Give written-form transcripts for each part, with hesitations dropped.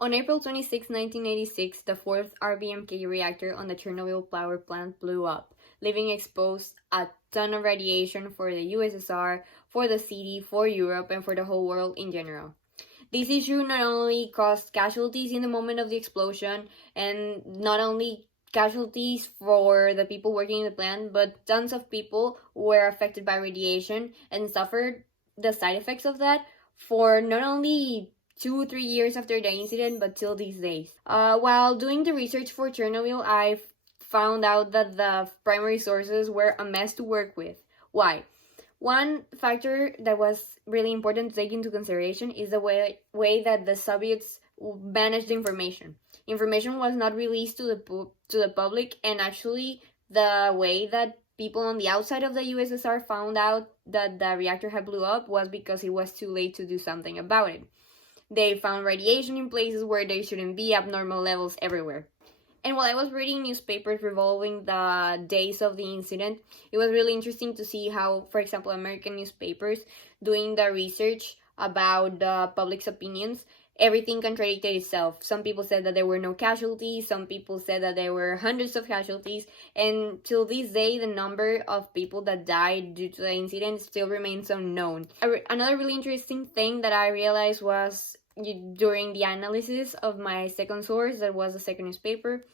On April 26, 1986, the fourth RBMK reactor on the Chernobyl power plant blew up, leaving exposed a ton of radiation for the USSR, for the city, for Europe, and for the whole world in general. This issue not only caused casualties in the moment of the explosion, and not only casualties for the people working in the plant, but tons of people were affected by radiation and suffered the side effects of that for not only 2-3 years after the incident, but till these days. While doing the research for Chernobyl, I found out that the primary sources were a mess to work with. Why? One factor that was really important to take into consideration is the way that the Soviets managed information. Information was not released to the public, and actually the way that people on the outside of the USSR found out that the reactor had blew up was because it was too late to do something about it. They found radiation in places where they shouldn't be, abnormal levels everywhere. And while I was reading newspapers revolving the days of the incident, it was really interesting to see how, for example, American newspapers doing the research about the public's opinions, everything contradicted itself. Some people said that there were no casualties, some people said that there were hundreds of casualties, and till this day, the number of people that died due to the incident still remains unknown. Another really interesting thing that I realized was during the analysis of my second source, that was the second newspaper,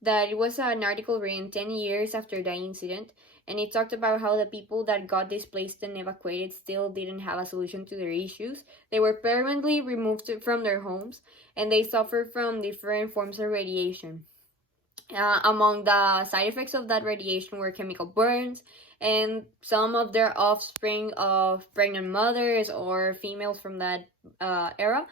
that it was an article written 10 years after the incident, and it talked about how the people that got displaced and evacuated still didn't have a solution to their issues. They were permanently removed from their homes, and they suffered from different forms of radiation. Among the side effects of that radiation were chemical burns, and some of their offspring of pregnant mothers or females from that era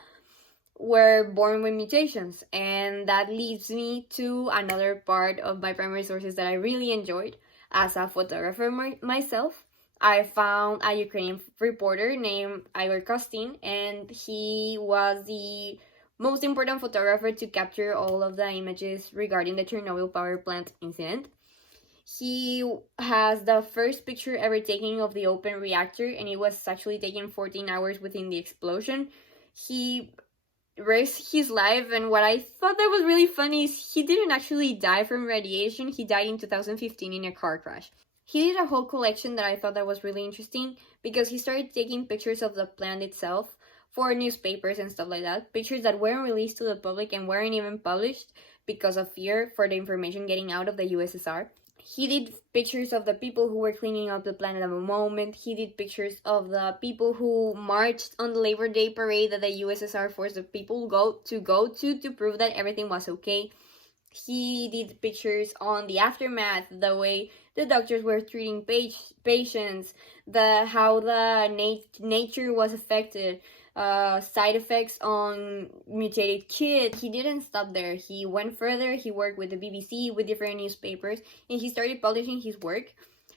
were born with mutations. And that leads me to another part of my primary sources that I really enjoyed. As a photographer myself, I found a Ukrainian reporter named Igor Kostin, and he was the most important photographer to capture all of the images regarding the Chernobyl power plant incident. He has the first picture ever taken of the open reactor, and it was actually taken 14 hours within the explosion. He risked his life, and what I thought that was really funny is he didn't actually die from radiation. He died in 2015 in a car crash. He did a whole collection that I thought that was really interesting, because he started taking pictures of the plant itself for newspapers and stuff like that, pictures that weren't released to the public and weren't even published because of fear for the information getting out of the USSR. He did pictures of the people who were cleaning up the planet at the moment. He did pictures of the people who marched on the Labor Day parade that the USSR forced the people to go to prove that everything was okay. He did pictures on the aftermath, the way the doctors were treating patients, how the nature was affected, side effects on mutated kids. He didn't stop there. He went further. He worked with the BBC, with different newspapers, and he started publishing his work.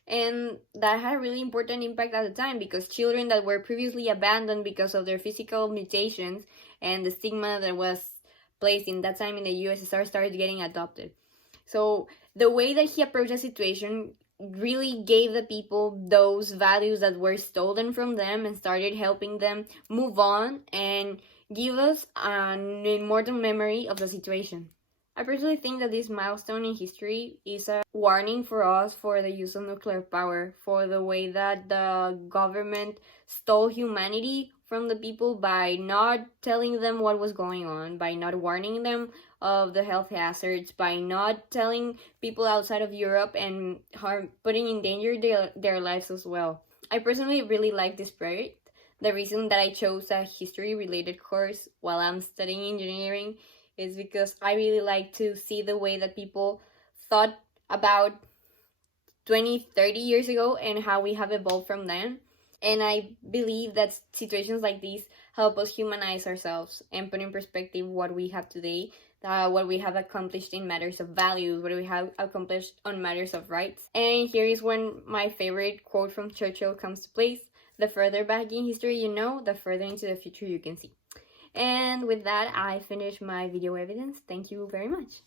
And that had a really important impact at the time, because children that were previously abandoned because of their physical mutations and the stigma that was placed in that time in the USSR started getting adopted. So the way that he approached the situation really gave the people those values that were stolen from them and started helping them move on and give us an immortal memory of the situation. I personally think that this milestone in history is a warning for us for the use of nuclear power, for the way that the government stole humanity from the people by not telling them what was going on, by not warning them of the health hazards, by not telling people outside of Europe and putting in danger their lives as well. I personally really like this project. The reason that I chose a history-related course while I'm studying engineering is because I really like to see the way that people thought about 20-30 years ago and how we have evolved from then. And I believe that situations like these help us humanize ourselves and put in perspective what we have today, what we have accomplished in matters of values, what we have accomplished on matters of rights. And here is when my favorite quote from Churchill comes to place: "The further back in history you know, the further into the future you can see." And with that, I finish my video evidence. Thank you very much.